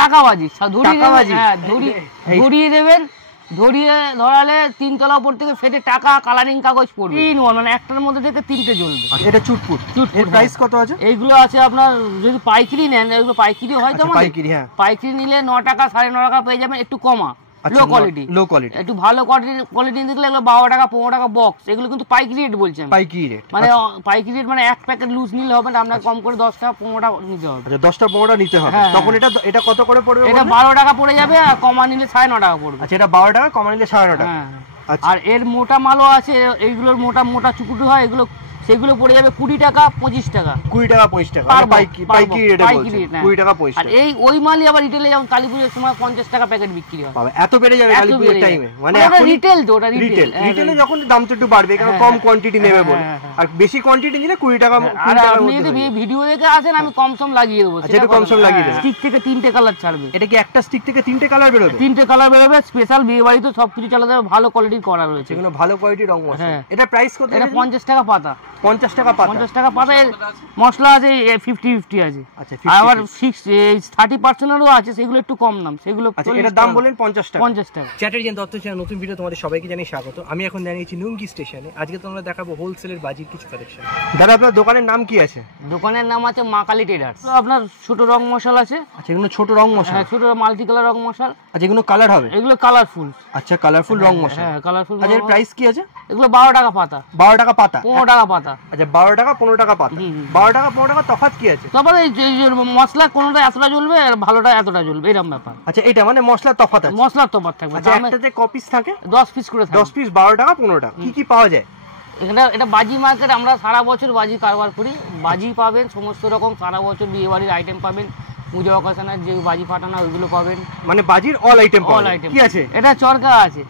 টাকাবাজি, ধরিয়ে দেবেন, ধরিয়ে ধরালে 3 তলা উপর থেকে ফেটে টাকা কালারিং কাগজ পড়বে। মানে একটার মধ্যে থেকে 3টে জ্বলবে। এটা চুটপুট। এর প্রাইস কত আছে? এইগুলো আছে আপনার যদি পাইকারি নেন, এগুলো পাইকারি হয় তো আমাদের, পাইকারি, হ্যাঁ পাইকারি নিলে 9 টাকা 9.5 টাকা পেয়ে যাবেন, একটু কমা, লো কোয়ালিটি। একটু ভালো কোয়ালিটি নিতে গেলে 12 টাকা 15 টাকা বক্স। এগুলো কিন্তু পাইকারি রেট বলছেন, পাইকারি রেট মানে পাইকারি রেট মানে এক প্যাকেট লুজ নিলে হবে না, আপনার কম করে 10 টাকা 15 টাকা নিতে হবে। আচ্ছা 10 টাকা 15 টাকা নিতে হবে। তখন এটা কত করে পড়বে? এটা 12 টাকা পড়ে যাবে, আর কমা নিলে 9.5 টাকা পড়বে। আচ্ছা এটা 12 টাকা, কমা নিলে 9.5 টাকা। আর এর মোটা মালও আছে, এইগুলোর মোটা মোটা চুকুটু হয়, এগুলো সেগুলো পড়ে যাবে 20 টাকা 25 টাকা। 20 টাকা 25 টাকা পাইকারি রেটে বলছেন, 20 টাকা 25 আর এই ওই মালই আবার রিটেলে যেমন কালীপুজোর সময় 50 টাকা প্যাকেট বিক্রি হয়। বাবা এত বেড়ে যাবে কালীপুজোর টাইমে? মানে এখন রিটেল তো, ওটা রিটেলে যখন দামটা একটু বাড়বে, কারণ কম কোয়ান্টিটি নেবে বলে, আর বেশি কোয়ান্টিটি নিলে 20 টাকা। আর আপনি যদি ভিডিও দেখে আসেন আমি কম সম লাগিয়ে দেবো। সেটা কম সম লাগিয়ে দেবো। স্টিক থেকে 3টে কালার ছাড়বে। এটা কি একটা স্টিক থেকে 3টে কালার বেরোবে? 3টে কালার বেরোবে। স্পেশাল বিয়ে বাড়িতে সবকিছু চালাতে হবে, ভালো কোয়ালিটির করা রয়েছে, এগুলো ভালো কোয়ালিটির রং মশলা। এটা প্রাইস কত? এটা 50 টাকা পাতা। 50 টাকা পাতা। 50 টাকা পাতা। মশলা আছে 50-50 আছে। আচ্ছা আবার 30% এরও আছে, সেগুলো একটু কম দাম, সেগুলো। আচ্ছা এটার দাম বলেন 50 টাকা। 50 টাকা। চ্যাটার্জি দত্ত চ্যানেল নতুন ভিডিও তোমাদের সবাইকে জানাই স্বাগত। আমি এখন দাঁড়িয়েছি নুঙ্গি স্টেশনে। আজকে তোমরা দেখাবো হোলসেলের বাজির কিছু কালেকশন। দাদা আপনার দোকানের নাম কি আছে? দোকানের নাম আছে মা কালী ট্রেডার্স। আপনার ছোট রং মশলা আছে। আচ্ছা এগুলো ছোট রং মশলা? হ্যাঁ ছোট মাল্টি কালার রং মশলা। আচ্ছা এগুলো কালার হবে? এগুলো কালারফুল। আচ্ছা কালারফুল রং মশলা। হ্যাঁ কালারফুল। আচ্ছা এর প্রাইস কি আছে? এগুলো 12 টাকা পাতা। 12 টাকা পাতা, 15 টাকা পাতা। আচ্ছা 12 টাকা 15 টাকা পাতা। 12 টাকা 15 টাকা তফাৎ কি আছে? তারপরে এই মশলা কোনটা এতটা জ্বলবে আর ভালোটা এতটা জ্বলবে, এরকম ব্যাপার। আচ্ছা এটা মানে মশলা তফাৎ আছে? মশলার তফাৎ থাকবে। আচ্ছা একটাতে ক পিস থাকে? 10 পিস করে থাকে। 10 পিস 12 টাকা 15 টাকা। কি কি পাওয়া যায় এখানে? এটা বাজি মার্কেট, আমরা সারা বছর বাজি কারবার করি। বাজি পাবেন সমস্ত রকম, সারা বছর বিয়ে বাড়ির আইটেম পাবেন, পূজা অকেশনের যে বাজি ফাটানো ওইগুলো পাবেন, মানে বাজির অল আইটেম পাবেন। কি আছে? এটা চরকা আছে।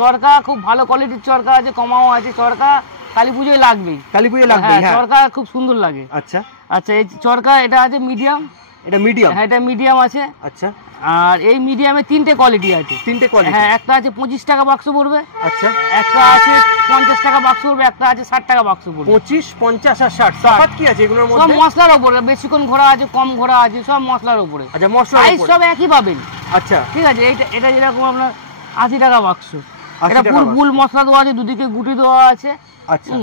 চরকা খুব ভালো কোয়ালিটির চরকা আছে, কমাও আছে। চরকা কালী পুজোয় লাগবেই, কালী পুজোয় লাগবে। হ্যাঁ চরকা খুব সুন্দর লাগে। আচ্ছা আচ্ছা এই চরকা এটা আছে মিডিয়াম। এটা মিডিয়াম? হ্যাঁ এটা মিডিয়াম আছে। আচ্ছা আর এই মিডিয়ামে 3টে কোয়ালিটি আছে। 3টে কোয়ালিটি? হ্যাঁ একটা আছে 25 টাকা বাক্স পড়বে। আচ্ছা একটা আছে 50 টাকা বাক্স পড়বে, একটা আছে 60 টাকা বাক্স পড়বে। 25 50 আর 60 তফাৎ কি আছে এগুলোর মধ্যে? সব মশলার উপরে, বেশিক্ষণ ঘোরা আছে কম ঘোরা আছে, সব মশলার উপরে। আচ্ছা মশলার উপরে সব একই পাবেন। আচ্ছা ঠিক আছে। এটা যেরকম আপনার 80 টাকা বাক্স, এটা ফুল মশলা দেওয়া আছে, দুদিকে গুটি দেওয়া আছে। আচ্ছা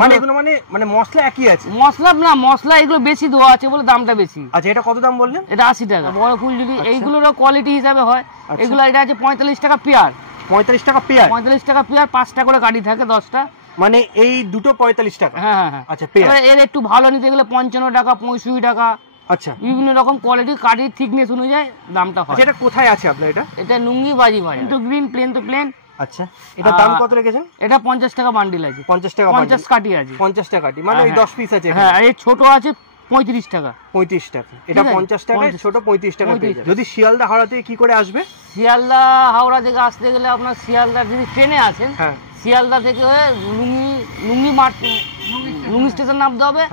মানে এগুলো মানে মশলা একই আছে? মশলা না, মশলা এগুলো বেশি দেওয়া আছে বলে দামটা বেশি। আচ্ছা এটা কত দাম বললেন? এটা 80 টাকা। বড় ফুল যদি এইগুলোরও কোয়ালিটি হিসাবে হয়, এগুলো এটা আছে 45 টাকা পেয়ার। 45 টাকা পেয়ার? 45 টাকা পেয়ার, 5টা করে কাটি থাকে 10টা, মানে এই দুটো 45 টাকা? হ্যাঁ হ্যাঁ। আচ্ছা পেয়ার। এর একটু ভালো নিতে গেলে 55 টাকা 65 টাকা। আচ্ছা বিভিন্ন রকম কোয়ালিটি কাটির থিকনেস অনুযায়ী দামটা হয়। এটা কোথায় আছে আপনার? এটা নুঙ্গি বাজি বাজার, তো গ্রিন প্লেন তো প্লেন। আচ্ছা এটা দাম কত রেখেছেন? এটা 50 টাকা বান্ডিল আছে। 50 টাকা 50 কাটি আছে। 50 টাকা কাটি, মানে ওই 10 পিস আছে। হ্যাঁ এই ছোট আছে 35 টাকা। 35 টাকা। এটা 50 টাকা, ছোট 35 টাকা পেয়ে যাবেন। যদি শিয়ালদা হাওড়া থেকে কি করে আসবে? শিয়ালদা হাওড়া থেকে আসতে গেলে আপনার শিয়ালদা যদি ট্রেনে আসেন, হ্যাঁ শিয়ালদা থেকে নুঙ্গি স্টেশন নামতে হবে,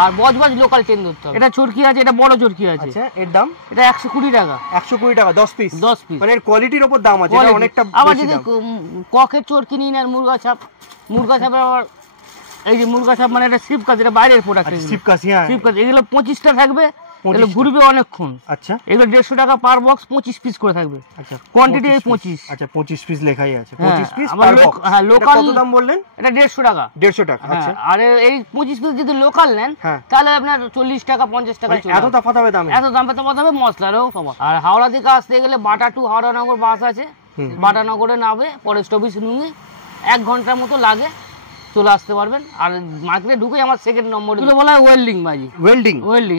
আর বজবজ লোকাল ট্রেন ধরতে হবে। এটা চরকি আছে, এটা বড় চরকি আছে। আচ্ছা এর দাম? এটা 120 টাকা। 120 টাকা 10 পিস? 10 পিস। মানে এর কোয়ালিটির উপর দাম আছে, এটা অনেকটা আবার বেশি যদি দাম। ককের চরকি নিন আর মুরগা ছাপের আবার এই যে মুরগা ছাপ মানে এটা শিবকাজ, এটা বাইরের প্রোডাক্ট। শিবকাজ, হ্যাঁ শিবকাজ এগুলো 25টা থাকবে, এগুলো ঘুরবে অনেকক্ষণ। আচ্ছা এগুলো 150 টাকা পার বক্স, 25 পিস করে থাকবে। আচ্ছা কোয়ান্টিটি 25। আচ্ছা 25 পিস লেখাই আছে, 25 পিস পার বক্স। হ্যাঁ লোকাল কত দাম বললেন? এটা 150 টাকা। 150 টাকা। আচ্ছা আর এই 25 পিস যদি লোকাল নেন তাহলে আপনার 40 টাকা 50 টাকা। এত তফাৎ হবে দামে? এত দাম তফাৎ হবে মশলারও সব। আর হাওড়া থেকে আসতে গেলে বাটা টু হাওড়ানগর বাস আছে, বাটানগরে নামবে, পরে স্টপেজ নুঙ্গি, 1 ঘন্টার মতো লাগে, চলে আসতে পারবেন। আর মার্কেটে ঢুকে আমার সেকেন্ড নম্বর, এগুলো বলা হয় ওয়েল্ডিং বাজি। ওয়েল্ডিং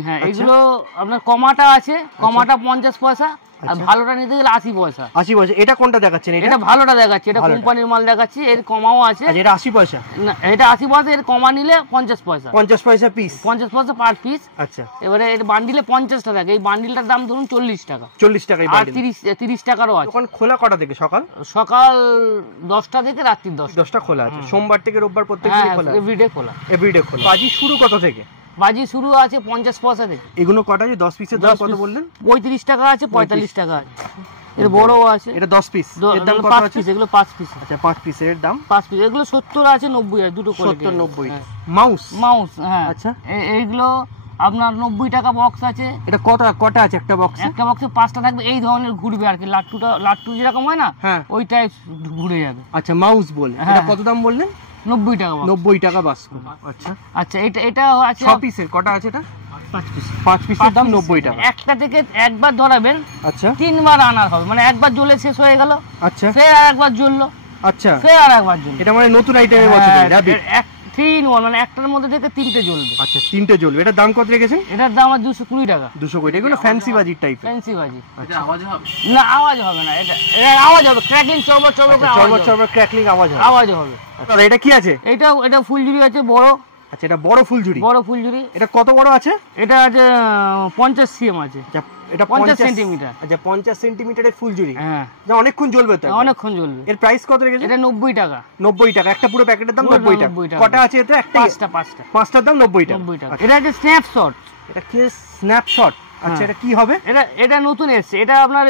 হ্যাঁ। এগুলো আপনার কমাটা আছে, কমাটা 50 পয়সা, আর ভালোটা নিতে গেলে 80 পয়সা। 80 পয়সা। এটা কোনটা দেখাচ্ছেন? এটা ভালোটা দেখাচ্ছি, এটা কোম্পানির মাল দেখাচ্ছি। এর কমাও আছে। আচ্ছা এটা 80 পয়সা? না এটা 80 পয়সা, এর কমা নিলে 50 পয়সা। 50 পয়সা পিস? 50 পয়সা পার পিস। আচ্ছা এবারে এর বান্ডিলে 50টা থাকে, এই বান্ডিলটার দাম ধরুন 40 টাকা। 40 টাকা। আর 30 টাকারও আছে। দোকান খোলা কটা থেকে? সকাল 10টা থেকে রাত্রি 10টা খোলা আছে। সোমবার থেকে রোববার প্রত্যেকদিন খোলা? এভরিডে খোলা। এভরিডে খোলা। বাজি শুরু কত থেকে? বাজি শুরু আছে 50 পয়সা থেকে। এগুলো কটা আছে? 10 পিসের দাম কত বললেন? 35 টাকা আছে, 45 টাকা আছে। এর বড় আছে। এটা 10 পিস, এর দাম কত আছে? এগুলো 5 পিস। আচ্ছা 5 পিসের দাম 5 পিস। এগুলো 70 আছে, 90 আছে, দুটো কোয়ালিটি। 70 90। মাউস? হ্যাঁ। আচ্ছা এইগুলো আপনার 90 টাকা বক্স আছে। এটা কটা আছে একটা বক্সে? একটা বক্সে 5টা থাকবে, এই ধরনের ঘুরবে আর কি, লাট্টু যেরকম হয় না হ্যাঁ ওই টাইপ ঘুরে যাবে। আচ্ছা মাউস বলে, এটা কত দাম বললেন? 90 টাকা। 90 টাকা বাস। আচ্ছা আচ্ছা এটা আছে 6 পিসের, কটা আছে এটা? 5 পিসের দাম 90 টাকা। একটা থেকে একবার ধরাবেন, আচ্ছা 3বার আনার হবে, মানে একবার জ্বলে শেষ হয়ে গেল, আচ্ছা ফের আর একবার জ্বললো, আচ্ছা ফের আর একবার জ্বললো। এটা মানে নতুন আইটেমের বছর র‍্যাবিট 3 in 1, মানে একটার মধ্যে থেকে 3টে জ্বলবে। আচ্ছা 3টে জ্বলবে। এটার দাম কত রেখেছেন? এটার দাম আর 220 টাকা। 220 এগুলো ফ্যান্সি বাজির টাইপের। ফ্যান্সি বাজি। আচ্ছা আওয়াজ হবে না? আওয়াজ হবে না, এটা আওয়াজ হবে, ক্র্যাকলিং চড়বড় চড়বড় ক্র্যাকলিং আওয়াজ হবে। আওয়াজ হবে। আচ্ছা এটা কি আছে? এটা ফুলঝুরি আছে বড়। আচ্ছা এটা বড় ফুলঝুরি। বড় ফুলঝুরি। এটা কত বড় আছে? এটা আছে 50 cm আছে। আচ্ছা এটা 50 সেন্টিমিটার। আচ্ছা 50 সেন্টিমিটারের ফুলঝুরি। হ্যাঁ যা অনেকক্ষণ জ্বলবে তো? অনেকক্ষণ জ্বলবে। এর প্রাইস কত রেখেছেন? এটা 90 টাকা। 90 টাকা। একটা পুরো প্যাকেটের দাম 90 টাকা। কটা আছে এতে? একটা? পাঁচটার দাম 90 টাকা। 90 টাকা। এটা আছে স্ন্যাপশট। এটা কি স্ন্যাপশট? আচ্ছা এটা কি হবে? এটা নতুন এসেছে। এটা আপনার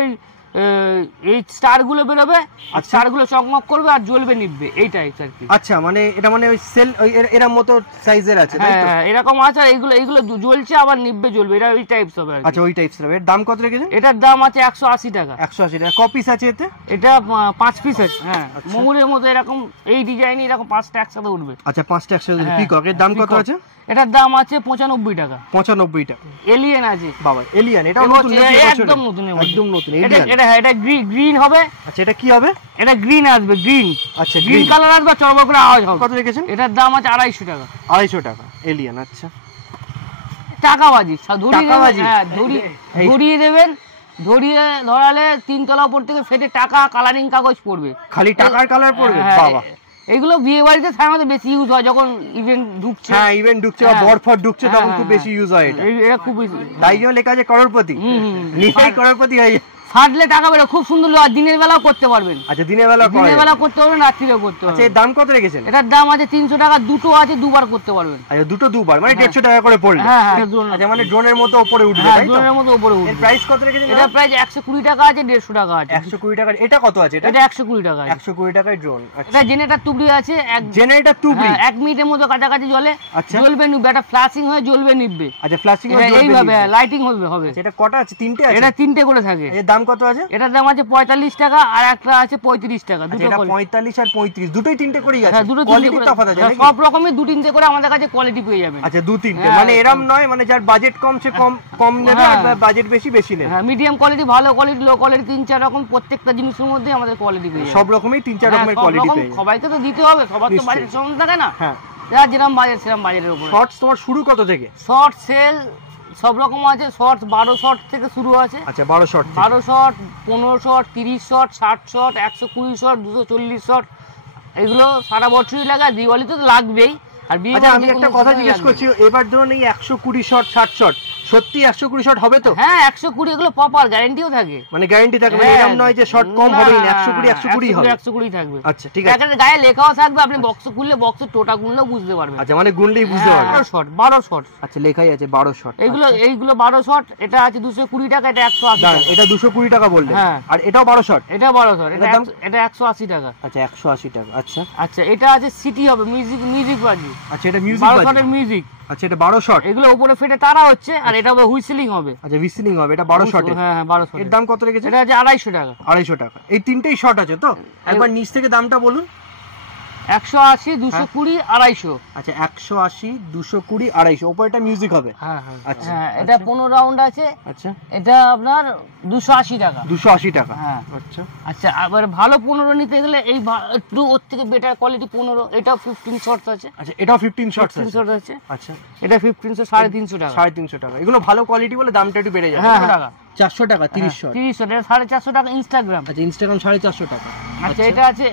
এই স্টার গুলো বেরোবে, আর স্টার গুলো চকমক করবে আর জ্বলবে নিভবে, এই টাইপ আর কি। আচ্ছা মানে এটা মানে ওই সেল এরকম মতো সাইজের আছে তাই তো? হ্যাঁ এরকম আছে, আর এইগুলো জ্বলছে আবার নিভবে জ্বলবে, এটা ওই টাইপস হবে। আচ্ছা ওই টাইপস হবে। এর দাম কত রেখেছেন? এটার দাম আছে 180 টাকা। 180 টাকা। ক পিস আছে এতে? এটা 5 পিস আছে। হ্যাঁ ময়ূরের মতো এরকম এই ডিজাইনে এরকম 5টা একসাথে উঠবে। আচ্ছা 5টা একসাথে পিকক। এর দাম কত আছে? এটার দাম আছে 95 টাকা। 95 টাকা। এলিয়েন আছে। বাবা এলিয়েন, এটাও নতুন নাকি? একদম নতুন। একদম নতুন এলিয়েন। এটা গ্রিন হবে। আচ্ছা এটা কি হবে? এটা গ্রিন আসবে, গ্রিন। আচ্ছা গ্রিন কালার আসবে, চড়বড় করে আওয়াজ হবে। কত রেখেছেন? এটার দাম আছে 250 টাকা। 250 টাকা এলিয়েন। আচ্ছা টাকাবাজি ধরিয়ে দেবেন, ধরিয়ে ধরালে 3 তলা উপর থেকে ফেটে টাকা কালারিং কাগজ পড়বে। খালি টাকার কালার পড়বে? বাবা এইগুলো বিয়ে বাড়িতে সাধারণত বেশি ইউজ হয়, যখন ইভেন্ট ঢুকছে। হ্যাঁ ইভেন্ট ঢুকছে বা বরফর ঢুকছে তখন খুব বেশি ইউজ হয় এটা। এটা খুব বেশি। তাই জন্য লেখা আছে করোড়পতি। নিজেই করোড়পতি হয়ে যায়। ফাটলে টাকা বেরো, খুব সুন্দর। আর দিনের বেলাও করতে পারবেন। আচ্ছা দিনের বেলা করতে পারবেন, রাত্রিরেও করতে পারবেন। আচ্ছা এর দাম কত রেখেছেন? এটার দাম আছে 300 টাকা। দুটো আছে, দুবার করতে পারবেন। আচ্ছা দুটো দুবার মানে 150 টাকা করে পড়বে। হ্যাঁ আচ্ছা মানে ড্রোনের মতো উপরে উঠবে তাই তো? ড্রোনের মতো উপরে উঠবে। এর প্রাইস কত রেখেছেন? এটা প্রাইস 120 টাকা আছে, 150 টাকা আছে। 120 টাকা। এটা কত আছে? এটা 120 টাকা। 120 টাকায় ড্রোন। আচ্ছা এটা জেনারেটর তুবড়ি আছে, জেনারেটর তুবড়ি 1 মিনিটের মতো কাছাকাছি জ্বলে। আচ্ছা জ্বলবে নিভবে, এটা ফ্ল্যাশিং হয়ে জ্বলবে নিভবে। আচ্ছা ফ্ল্যাশিং হয়ে জ্বলবে এইভাবে লাইটিং হবে। এটা কটা আছে? 3টে আছে? এটা 3টে করে থাকে। এর দাম কত আছে? এটার দাম আছে 45 টাকা, আর একটা আছে 35 টাকা। দুটো এটা 45 আর 35 দুটোই 3টে করেই আছে? হ্যাঁ দুটো কোয়ালিটি তফাৎ আছে নাকি? সব রকমের 2-3টে করে আমাদের কাছে কোয়ালিটি পেয়ে যাবেন। আচ্ছা 2-3টে মানে এরকম নয় মানে যার বাজেট কম সে কম নেবে, আর বাজেট বেশি নেবে। হ্যাঁ মিডিয়াম কোয়ালিটি, ভালো কোয়ালিটি, লো কোয়ালিটি, 3-4 রকম প্রত্যেকটা জিনিসের মধ্যে আমাদের কোয়ালিটি পেয়ে যাবেন। সব রকমই 3-4 রকমের কোয়ালিটি পেয়ে যাবেন। সবাইকে তো দিতে হবে, সবার তো বাজেট সমান থাকে না। হ্যাঁ যার যেরকম বাজেট সেরকম বাজেটের উপর। শর্টস তোমার শুরু কত থেকে? শর্ট সেল সব রকম আছে। শর্টস 12 শর্ট থেকে শুরু আছে। আচ্ছা 12 short, 12 short, 15 short, 30 short, 60 short, 120 short, 240 short. এগুলো সারা বছরই লাগে, দিওয়ালিতে তো লাগবেই। আর বিয়ে আচ্ছা আমি একটা কথা জিজ্ঞেস করছি, এবার ধরুন এই 120 শর্ট 60 শর্ট সত্যি 120 শর্ট হবে তো? হ্যাঁ 120, এগুলো প্রপার গ্যারান্টিও থাকে। মানে গ্যারান্টি থাকে, মানে এরকম নয় যে শর্ট কম হবে না, 120 হবে। 120 থাকবে। আচ্ছা ঠিক আছে। প্যাকেটের গায়ে লেখাও থাকবে, আপনি বক্স খুললে বক্সের টোটা গুনলেও বুঝতে পারবেন। আচ্ছা মানে গুনলেই বুঝতে পারবেন। 12 শর্ট। আচ্ছা লেখাই আছে 12 শর্ট। এইগুলো 12 শর্ট। এটা আছে 220 টাকা, এটা 180 টাকা। এটা 220 টাকা বললেন। হ্যাঁ আর এটাও 12 শর্ট? এটা 12 শর্ট। এটা 180 টাকা। আচ্ছা 180 টাকা। আচ্ছা আচ্ছা এটা আছে সিটি হবে, মিউজিক বাজি। আচ্ছা এটা মিউজিক 12 শর্টের মিউজিক। আচ্ছা এটা 12 শর্ট। এগুলো উপরে ফেটে তারা হচ্ছে, আর এটা হবে হুইসেলিং হবে। আচ্ছা হুইসেলিং হবে, এটা 12 শর্টে। হ্যাঁ 12 শর্ট। এর দাম কত রেখেছেন? এটা আছে 250 টাকা। 250 টাকা। এই তিনটেই শর্ট আছে তো? একবার নিচ থেকে দামটা বলুন। 180, 220, 250। আচ্ছা 180, 220, 250। উপরেটা মিউজিক হবে? হ্যাঁ আচ্ছা এটা 15 রাউন্ড আছে। আচ্ছা এটা আপনার 280 টাকা। 280 টাকা। হ্যাঁ আচ্ছা আচ্ছা আবার ভালো 15 নিতে গেলে এই একটু ওর থেকে বেটার কোয়ালিটি 15, এটাও 15 শর্টস আছে। আচ্ছা এটাও 15 শর্টস আছে? 15 শর্টস আছে। আচ্ছা এটা 1500, 350 টাকা। 350 টাকা। এগুলো ভালো কোয়ালিটি বলে দামটা একটু বেড়ে যায়। হ্যাঁ টাকা 400 টাকা 30 শর্ট। 30 শর্ট, এটা 450 টাকা ইনস্টাগ্রাম। আচ্ছা ইনস্টাগ্রাম 450 টাকা। আচ্ছা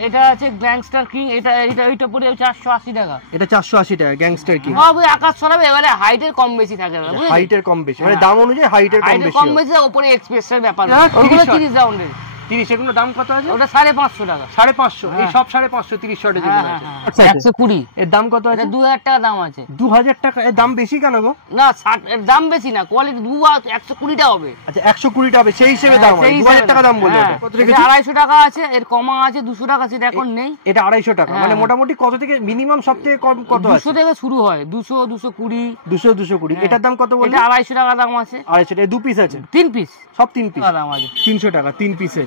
এটা আছে গ্যাংস্টার কিং। এটা পড়ে 480 টাকা। এটা 480 টাকা গ্যাংস্টার কিং। সব আকাশ ছড়াবে, এবারে হাইটের কম বেশি থাকে, হাইটের কম বেশি মানে দাম অনুযায়ী হাইটের কম বেশি। কম বেশি উপরে এক্সপ্রেসের ব্যাপার। ওগুলো 30 রাউন্ডের। 30, এগুলো দাম কত আছে? ওটা 550 টাকা। 550, এই হ্যাঁ। সব 550, 30 শর্টে হ্যাঁ যেগুলো হ্যাঁ আছে। হ্যাঁ। আচ্ছা আচ্ছা। 120, এর দাম কত আছে? এটা 2000 টাকা দাম আছে। 2000 টাকা? এর দাম বেশি কেন গো? না 60 এর দাম বেশি না, কোয়ালিটি 120 টা হবে। আচ্ছা 120 টা হবে, সেই হিসেবে দাম হয়। সেই 2000 হিসাবে টাকা দাম বললো। হ্যাঁ। কত এটা রেখেছি? 250 টাকা আছে, এর কমা আছে 200 টাকা, সেটা এখন নেই। এটা 250 টাকা, হ্যাঁ, মানে হ্যাঁ। মোটামুটি কত থেকে মিনিমাম সব থেকে কম কত আছে? 200 থেকে শুরু হয়, 200, 220। 200, 220। হ্যাঁ। এটার দাম কত বললে? এটা 250 টাকা দাম আছে। 250 টাকা। 2 পিস আছে? 3 পিস সব 3 পিস দাম আছে। 300 টাকা 3 পিসের।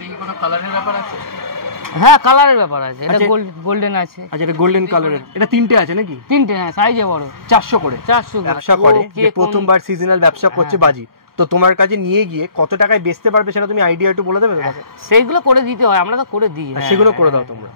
হ্যাঁ কালারের ব্যাপার আছে, এটা আচ্ছা। গোল্ডেন আছে। আচ্ছা এটা গোল্ডেন কালারের, এটা 3টে আছে নাকি? 3টে, হ্যাঁ সাইজে বড়। 400 করে 400 ব্যবসা করে, যে প্রথমবার সিজনাল ব্যবসা করছে হ্যাঁ। বাজি, তো তোমার কাছে নিয়ে গিয়ে কত টাকায় বেচতে পারবে সেটা তুমি আইডিয়া একটু বলে দেবে তোমাকে? সেইগুলো করে দিতে হয়, আমরা তো করে দিই। আর সেগুলো করে দাও তোমরা।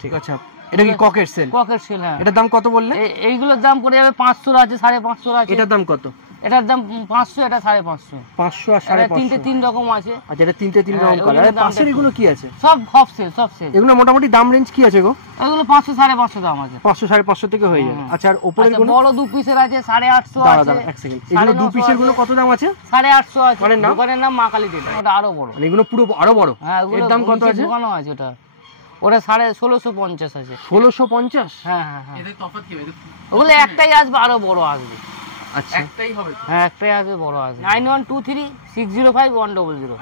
ঠিক আছে। এটা কি ককের সেল? ককের সেল, হ্যাঁ। এটার দাম কত বললে? এইগুলোর দাম পড়ে যাবে 500 আছে, 550 আছে। এটার দাম কত? এটার দাম 500, এটা 550। 500 আর এটা 550। 3টে 3 রকম আছে। আচ্ছা এটা 3টে 3 হ্যাঁ, রকম কালার। ওগুলোর আর দামটা পাশের এগুলো কি আছে? সব সব সেল। এগুলো মোটামুটি দাম রেঞ্জ কি আছে গো? এগুলো 500, 550 দাম আছে। 500 550 থেকে হয়ে যাবে। হুম। আচ্ছা আর উপরের আচ্ছা, গুলো? বড় 2 পিসের আছে 850 দাঁড়া আছে। দাঁড়া এক সেকেন্ড, এগুলো 2 পিসের গুলো কত দাম আছে? 850 আছে। দোকানের নাম? দোকানের নাম মা কালী টেলার, ওটা আরো বড়। মানে এগুলো পুরো আরো বড়? হ্যাঁ, এর দাম কত আছে? দোকানও আছে ওটা, ওটা 1650 আছে। 1650? হ্যাঁ হ্যাঁ হ্যাঁ। এদের তফাৎ কি? ওগুলো একটাই আসবে, আরো বড় আসবে। আচ্ছা একটাই হবে? হ্যাঁ একটাই আসবে, বড় আসবে। 9123605100।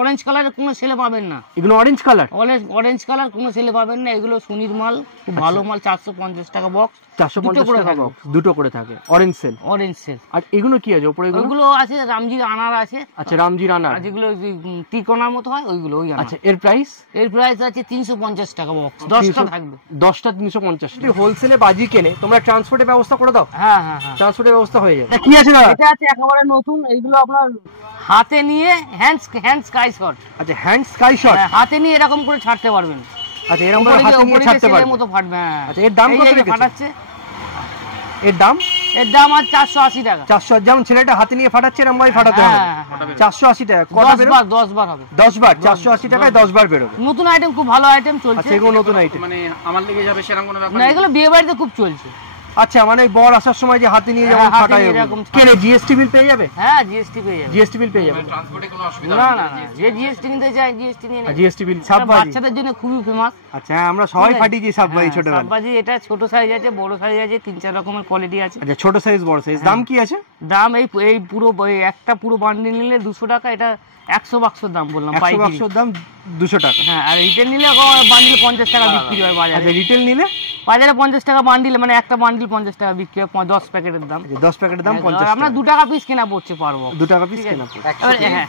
অরেঞ্জ কালারের কোনো সেলে পাবেন না। এগুলো অরেঞ্জ কালার? অরেঞ্জ কালার কোনো সেলে পাবেন না, এগুলো সুনির মাল, খুব ভালো মাল। 450 টাকা বক্স, 450 টাকা বক্স, দুটো করে থাকে। Orange cell? Orange cell. আর এগুলো কি আছে উপরে? ওইগুলো আছে রামজির আনার আছে। আচ্ছা রামজি রানার, আর যেগুলো টিকোনার মতো হয় ওইগুলো, ওই আনার। আচ্ছা এর প্রাইস? এর প্রাইস আছে 350 টাকা বক্স, 10টা থাকবে। 10টা 350। যদি হোলসেলে বাজি কেনে তোমরা ট্রান্সপোর্টের ব্যবস্থা করে দাও? হ্যাঁ হ্যাঁ হ্যাঁ, ট্রান্সপোর্টের ব্যবস্থা হয়ে যায়। কি আছে দাদা? এটা আছে একেবারে নতুন, এইগুলো আপনার হাতে নিয়ে হ্যান্ড স্কাই শট। আচ্ছা হ্যান্ড স্কাই শট? হাতে নিয়ে এরকম করে ছাড়তে পারবেন। আচ্ছা এরকম করে হাতে নিয়ে ছাড়তে পারবেন মতো ফাটবে। হ্যাঁ। আচ্ছা এর দাম এই কত যে রেখেছো? ফাটাচ্ছে, এর দাম? এর দাম আছে 480 টাকা। 400, যেমন ছেলেটা হাতে নিয়ে ফাটাচ্ছে এরকম ভাবে ফাটাতে হবে। 480 টাকা। কত বেরো? 10 বার হবে। 10 বার 480 টাকায় 10 বার বেরোবে। নতুন আইটেম, খুব ভালো আইটেম চলছে। আচ্ছা এগুলো নতুন আইটেম? মানে আমার লেগে যাবে সেরকম কোনো ব্যাপার না, এগুলো বিয়ে বাড়িতে খুব চলছে। আচ্ছা মানে বর আসার সময় যে হাতে নিয়ে যেমন হ্যাঁ, হাতে ফাটায় নিয়ে ওগুলো। এরকম কেনে জিএসটি বিল পেয়ে যাবে? হ্যাঁ জিএসটি পেয়ে যাবে। জিএসটি বিল পেয়ে যাবে? ট্রান্সপোর্টে কোনো অসুবিধা না না না, যে জিএসটি নিতে চায় জিএসটি নিয়ে নেবে। GST bill. এটা সাববাজি? বাচ্চাদের জন্য খুবই ফেমাস। আচ্ছা হ্যাঁ, আমরা সবাই ফাটিয়েছি সাববাজি ছোটবেলায়। সাববাজি, এটা ছোট সাইজ আছে, বড় সাইজ আছে, 3-4 রকমের কোয়ালিটি আছে। আচ্ছা ছোট সাইজ বড় সাইজ, দাম কি আছে? দাম এই পুরো একটা পুরো বান্ডিল নিলে 200 টাকা, এটা 100 বাক্সর দাম বললাম 100 পাইকারি। বাক্সর দাম 200 টাকা। হ্যাঁ, আর রিটেল নিলে বান্ডিল 50 টাকা বিক্রি হয় বাজারে। আচ্ছা রিটেল নিলে? বাজারে 50 টাকা বান্ডিল, মানে একটা বান্ডিল 50 টাকা বিক্রি হয়, 10 প্যাকেটের দাম। 10 প্যাকেটের দাম 50 টাকা। আমরা 2 টাকা পিস কেনা পড়ছে পারবো। 2 টাকা পিস কেনা পড়ে। এবারে হ্যাঁ,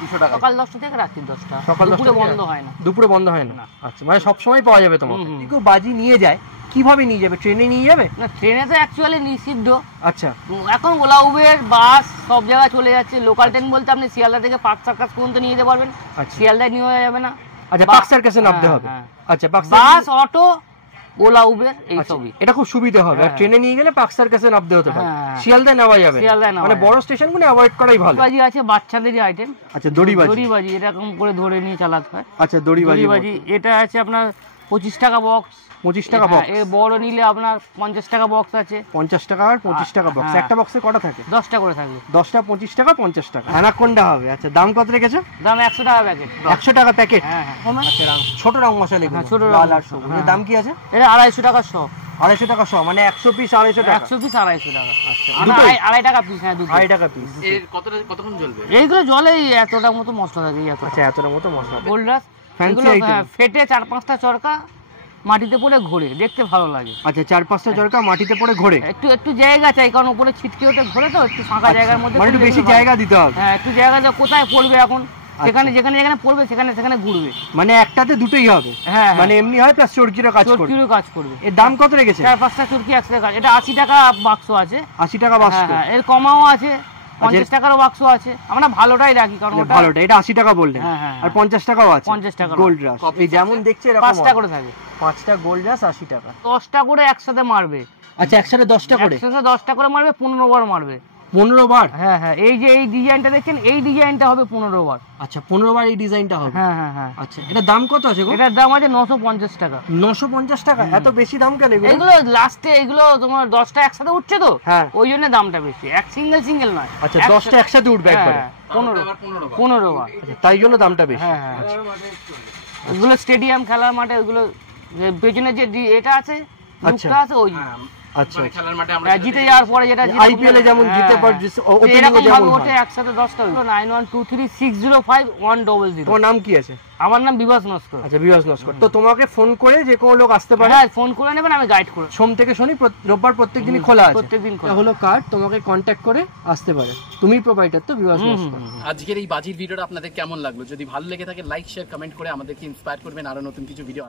200 টাকা। সকাল 10টা থেকে রাত্রি 10টা, সকাল 10টা দুপুরে থেকে বন্ধ হয় না। দুপুরে বন্ধ হয় না? আচ্ছা মানে সব সময় পাওয়া যাবে তোমার? হুম, হুম। কেউ বাজি নিয়ে যায় কিভাবে নিয়ে যাবে? ট্রেনে নিয়ে যাবে? না, ট্রেনে তো অ্যাকচুয়ালি নিষিদ্ধ। আচ্ছা এখন ওলা উবের বাস সব জায়গায় চলে যাচ্ছে। লোকাল ট্রেন বলতে আপনি শিয়ালদা থেকে পার্ক সার্কাস পর্যন্ত নিয়ে যেতে পারবেন, আচ্ছা শিয়ালদায় নিয়ে যাবে না। আচ্ছা পার্ক সার্কাসে নামতে হবে? হ্যাঁ। আচ্ছা পার্ক বাস, অটো, ওলা, উবের এই আচ্ছা, সবই। এটা খুব সুবিধা হবে। আর হ্যাঁ। ট্রেনে নিয়ে গেলে পার্ক সার্কাসে নামতে হতে পারে, হ্যাঁ। শিয়ালদায় নেওয়া যাবে না। শিয়ালদায় নেওয়া মানে যাবে বড় স্টেশনগুলো অ্যাভয়েড করাই ভালো। বাজি আছে, বাচ্চাদেরই আইটেম। আচ্ছা দড়িবাজি? দড়িবাজি এরকম করে ধরে নিয়ে চালাতে হয়। আচ্ছা দড়িবাজি। দড়িবাজি এটা আছে আপনার 25 টাকা বক্স। 25 টাকা বক্স? এর বড় নিলে আপনার 50 টাকা বক্স আছে। 50 টাকা আর 25 টাকা বক্স। হ্যাঁ। একটা বক্সে কটা থাকে? 10টা করে থাকবে। 10টা 25 টাকা 50 টাকা। অ্যানাকোন্ডা হবে। আচ্ছা দাম কত রেখেছো? দাম 100 টাকা প্যাকেট। 100 টাকা প্যাকেট? হ্যাঁ হ্যাঁ। আচ্ছা ছোট রং মশলা হ্যাঁ, ছোট লাল রং আর সবুজ। হ্যাঁ। এর দাম কি আছে? এটা 250 টাকা শ। 250 টাকা 100, মানে 100 পিস 250 টাকা? 100 পিস 250 টাকা। আচ্ছা দুটোই 2.5 টাকা পিস। হ্যাঁ দুটো 2.5 টাকা পিস। এর কতক্ষণ চলবে? এইগুলো জলেই এতটা মতো মশলা থাকে, এত। আচ্ছা এতটা মতো মশলা। গোল্ড রাশ Fancy এগুলো item। ফেটে 4-5টা চরকা মাটিতে পড়ে ঘোরে, দেখতে ভালো লাগে। আচ্ছা 4-5টা জরকা মাটিতে পড়ে ঘোরে? একটু জায়গা চাই, কারণ উপরে ছিটকে ওঠে ঘোরে, তো একটু ফাঁকা জায়গার মধ্যে মানে একটু তুলে বেশি দিলে ভালো। জায়গা দিতে হবে? হ্যাঁ, একটু জায়গা দাও, কোথায় পড়বে এখন সেখানে যেখানে পড়বে সেখানে ঘুরবে। মানে একটাতে দুটোই হবে? হ্যাঁ, মানে এমনি হয় প্লাস চরকিরও কাজ করবে? চরকিরও কাজ করবে। এর দাম কত রেখেছে? 4-5টা চরকি 100 টাকা। এটা 80 টাকা বাক্স আছে। 80 টাকা বাক্স? হ্যাঁ, এর কমাও আছে, 50 টাকারও বাক্স আছে। আমরা ভালোটাই রাখি, কারণ ওটা ভালোটা। এটা 80 টাকা বললেন? হ্যাঁ, হ্যাঁ, আর 50 টাকাও আছে? 50 টাকা গোল্ড রাশ। এই যেমন দেখছে এরকম 5টা করে থাকে। 5টা গোল্ড রাশ 80 টাকা। 10টা করে একসাথে মারবে। আচ্ছা একসাথে 10টা করে? একসাথে 10টা করে মারবে, 15 বার মারবে। 15 বার? হ্যাঁ হ্যাঁ, এই যে এই ডিজাইনটা দেখছেন, এই ডিজাইনটা হবে 15 বার। আচ্ছা 15 বার এই ডিজাইনটা হবে। হ্যাঁ হ্যাঁ হ্যাঁ। আচ্ছা এটা দাম কত আছে গো? এটার দাম আছে 950 টাকা। 950 টাকা? এত বেশি দাম কেন এগুলো? এগুলো লাস্টে এগুলো তোমার 10টা একসাথে উঠছে তো, হ্যাঁ ওই জন্য দামটা বেশি। এক সিঙ্গেল নয়। আচ্ছা 10টা একসাথে উঠবে একবারে? 15 বার। আচ্ছা তাই জন্য দামটা বেশি। হ্যাঁ হ্যাঁ। ওগুলো স্টেডিয়াম খেলার মাঠে, ওগুলো যে পেছনে যে এটা আছে, লুকটা আছে, ওই আচ্ছা খেলার মাঠে আমরা জিতে যাওয়ার পরে যেটা আইপিএল এ যেমন জিতে পর ওপেনিং এরকম যেমন ভাবে হয়। ওঠে একসাথে 10টা। 9123605100। তোমার নাম কি আছে? আমার নাম বিভাস নস্কর। আচ্ছা বিভাস নস্কর। তো তোমাকে ফোন করে যে কোনো লোক আসতে পারে? হ্যাঁ ফোন করে নেবেন, আমি গাইড করে। সোম থেকে শনি রোববার প্রত্যেকদিনই খোলা আছে? প্রত্যেকদিন খোলা। এটা হলো কার্ড, তোমাকে কন্ট্যাক্ট করে আসতে পারে। তুমি প্রোভাইডার তো বিভাস নস্কর। আজকের এই বাজির ভিডিওটা আপনাদের কেমন লাগলো? যদি ভালো লেগে থাকে লাইক শেয়ার কমেন্ট করে আমাদেরকে ইন্সপায়ার করবেন আরো নতুন কিছু ভিডিও